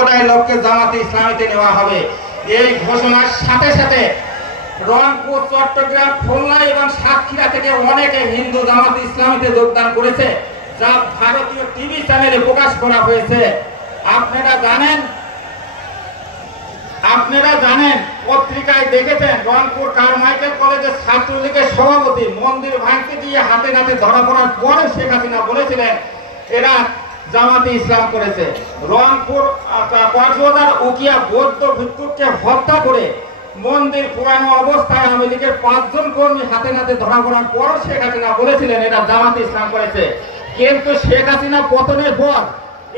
সম্প্রদায়ের লোককে জামাতে ইসলামীতে নেওয়া হবে। এই ঘোষণার সাথে সাথে রংপুর, চট্টগ্রাম, খুলনা এবং সাতক্ষীরা থেকে অনেকে হিন্দু জামাতে ইসলামীতে যোগদান করেছে, যা ভারতীয় টিভি চ্যানেলে প্রকাশ করা হয়েছে। আপনারা জানেন পত্রিকায় দেখেছেন রংপুর কারমাইকেল কলেজের ছাত্রলীগের সভাপতি মন্দির ভাঙতে গিয়ে হাতে নাতে ধরা পড়ার পরে শেখ হাসিনা বলেছিলেন এরা জামাতে ইসলাম করেছে। রংপুর কক্সবাজার উকিয়া বৌদ্ধ ভিক্ষুককে হত্যা করে মন্দির পুরানো অবস্থায় আওয়ামী লীগের 5 জন কর্মী হাতে নাতে ধরা পড়ার পর শেখ হাসিনা বলেছিলেন এরা জামাতে ইসলাম করেছে। কিন্তু শেখ হাসিনা পতনের পর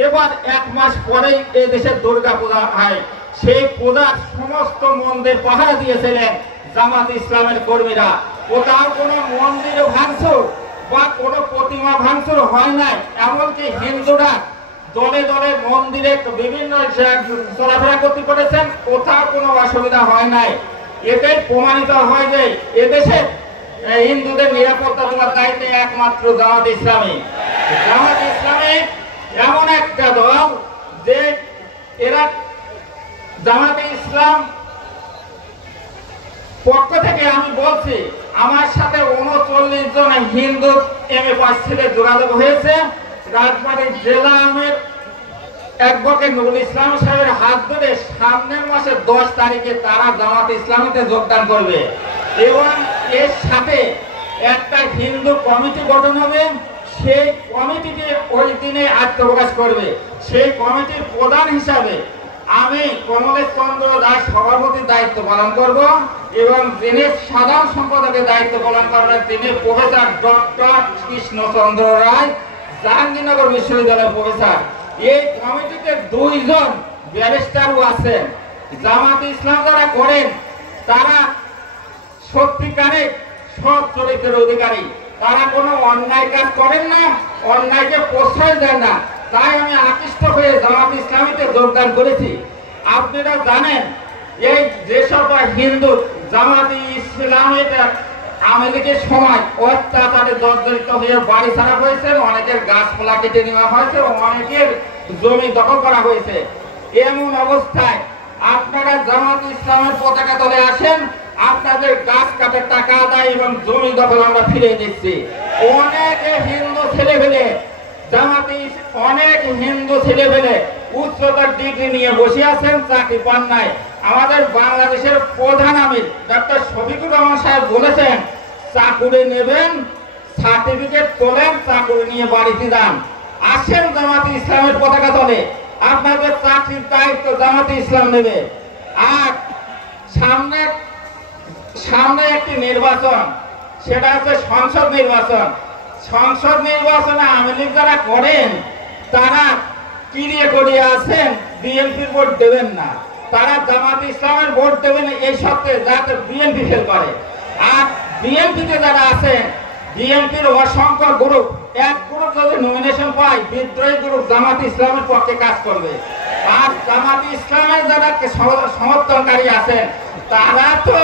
এবার 1 মাস পরেই এই দেশের দুর্গা পূজা হয়। সেই পূজার সমস্ত মন্দির পাহারা দিয়েছিলেন জামাতে ইসলামের কর্মীরা। কোথাও কোনো মন্দির ভাঙচুর বা কোনো প্রতিমা ভাঙচুর হয় নাই। এমনকি হিন্দুরা দলে দলে মন্দিরে বিভিন্ন চলাফেরা করতে পেরেছেন, কোথাও কোনো অসুবিধা হয় নাই। এটাই প্রমাণিত হয় যে এদেশে হিন্দুদের নিরাপত্তা দেওয়ার দায়িত্বে একমাত্র জামাতে ইসলামী। জামাতে ইসলামী এমন একটা দল যে এরা জামাতে ইসলাম পক্ষ থেকে আমি বলছি, আমার সাথে 39 জন হিন্দু এমএ ছেলে যোগাযোগ হয়েছে। রাজবাড়ী জেলা আমের অ্যাডভোকেট নুরুল ইসলাম সাহেবের হাত ধরে সামনের মাসের 10 তারিখে তারা জামাতে ইসলামীতে যোগদান করবে এবং এর সাথে একটা হিন্দু কমিটি গঠন হবে। সেই কমিটিতে ওই দিনে আত্মপ্রকাশ করবে। সেই কমিটির প্রধান হিসাবে আমি কমলেশ চন্দ্র দাস সভাপতির দায়িত্ব পালন করব এবং যিনি সাধারণ সম্পাদকের দায়িত্ব পালন করবেন তিনি প্রফেসর ডক্টর কৃষ্ণচন্দ্র রায়, জাহাঙ্গীরনগর বিশ্ববিদ্যালয়ের প্রফেসর। এই কমিটিতে 2 জন ব্যারিস্টারও আছেন। জামাতে ইসলাম যারা করেন তারা সত্যিকারে সৎ চরিত্রের অধিকারী, তারা কোনো অন্যায় কাজ করেন না, অন্যায়কে প্রশ্রয় দেন না। তাই আমি আকৃষ্ট হয়ে জামাতে ইসলামীতে যোগদান করেছি। আপনারা জানেন এই যেসব হিন্দু জামাতে ইসলামীতে আওয়ামী লীগের সময় অত্যাচারে জর্জরিত হয়ে বাড়ি ছাড়া হয়েছে, অনেকের গাছপালা কেটে নেওয়া হয়েছে, অনেকের জমি দখল করা হয়েছে। এমন অবস্থায় আপনারা জামাতে ইসলামের পতাকা তলে আসেন, আপনাদের গাছ কাটার টাকা আদায় এবং জমি দখল আমরা ফিরে দিচ্ছি। অনেক হিন্দু ছেলেপেলে উচ্চতর ডিগ্রি নিয়ে বসে আছেন, চাকরি পান নাই। আমাদের বাংলাদেশের প্রধান আমির ডক্টর শফিকুর রহমান সাহেব বলেছেন চাকুরি নেবেন, সার্টিফিকেট তোলেন, চাকুরি নিয়ে বাড়িতে যান। আসেন জামাতে ইসলামের পতাকা তলে, আপনাদের চাকরির দায়িত্ব জামাতে ইসলাম নেবে। আর সামনে একটি নির্বাচন, সেটা হচ্ছে সংসদ নির্বাচন। সংসদ নির্বাচনে আওয়ামী লীগ যারা করেন তারা কিরিয়ে করিয়ে আছেন বিএনপির ভোট দেবেন না, তারা জামাতে ইসলামের ভোট দেবেন এই সত্ত্বে যাতে বিএনপি ফেল করে। আর বিএনপিতে যারা আছেন বিএনপির অসংখ্য গ্রুপ, এক গ্রুপ যদি নমিনেশন পায় বিদ্রোহী গ্রুপ জামাতে ইসলামের পক্ষে কাজ করবে। আর জামাতে ইসলামের যারা সমর্থনকারী আছেন তারা তো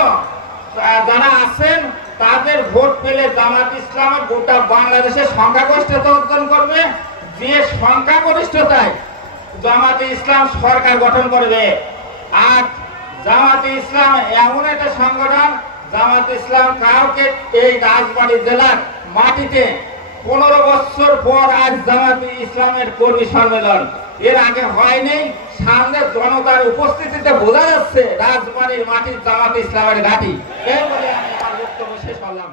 যারা আছেন তাদের ভোট পেলে জামাত ইসলামের গোটা বাংলাদেশে সংখ্যাগরিষ্ঠতা অর্জন করবে। যে সংখ্যাগরিষ্ঠতায় জামাতে ইসলাম সরকার গঠন করবে। আর জামাতে ইসলাম এমন একটা সংগঠন, জামাতে ইসলাম কাউকে এই রাজবাড়ী জেলার মাটিতে 15 বছর পর আজ জামাতে ইসলামের কর্মী সম্মেলন, এর আগে হয়নি। সামনে জনতার উপস্থিতিতে বোঝা যাচ্ছে রাজবাড়ীর মাটির জামাতে ইসলামের ঘাঁটি। এই বলে আমি আমার বক্তব্য শেষ করলাম।